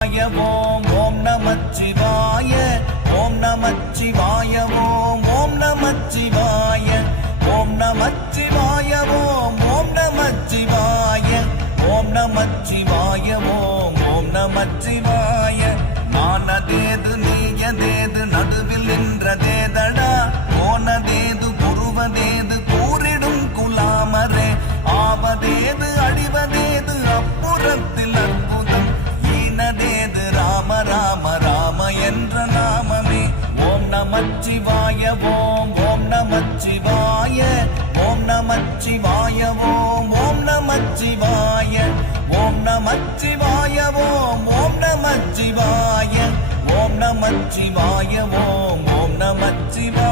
ஓம் ஓம் நமச்சிவாய ஓம் நமச்சிவாய ஓம் ஓம் நமச்சிவாய ஓம் நமச்சிவாய ஓம் ஓம் நமச்சிவாய ஓம் நமச்சிவாய ஓம் ஓம் நமச்சிவாய நானதேது நீயதேது நடுவில் நின்றதேதடா போனதேது புருவதேது கூறிடும் குலாமரே ஆவதேது அழிவதேது அப்புறத்தில் அற்புதம் ஈனதேது ராம ராம ராம என்ற நாமமே ஓம் நமச்சிவாய ஓம் ஓம் நமச்சிவாய ஓம் நமச்சிவாய ஓம் ஓம் நமச்சிவாய ஓம் நமச்சிவாய ஓம் ஓம் நமச்சிவாய ஓம் நமச்சிவாய ஓம் ஓம் நமச்சிவாய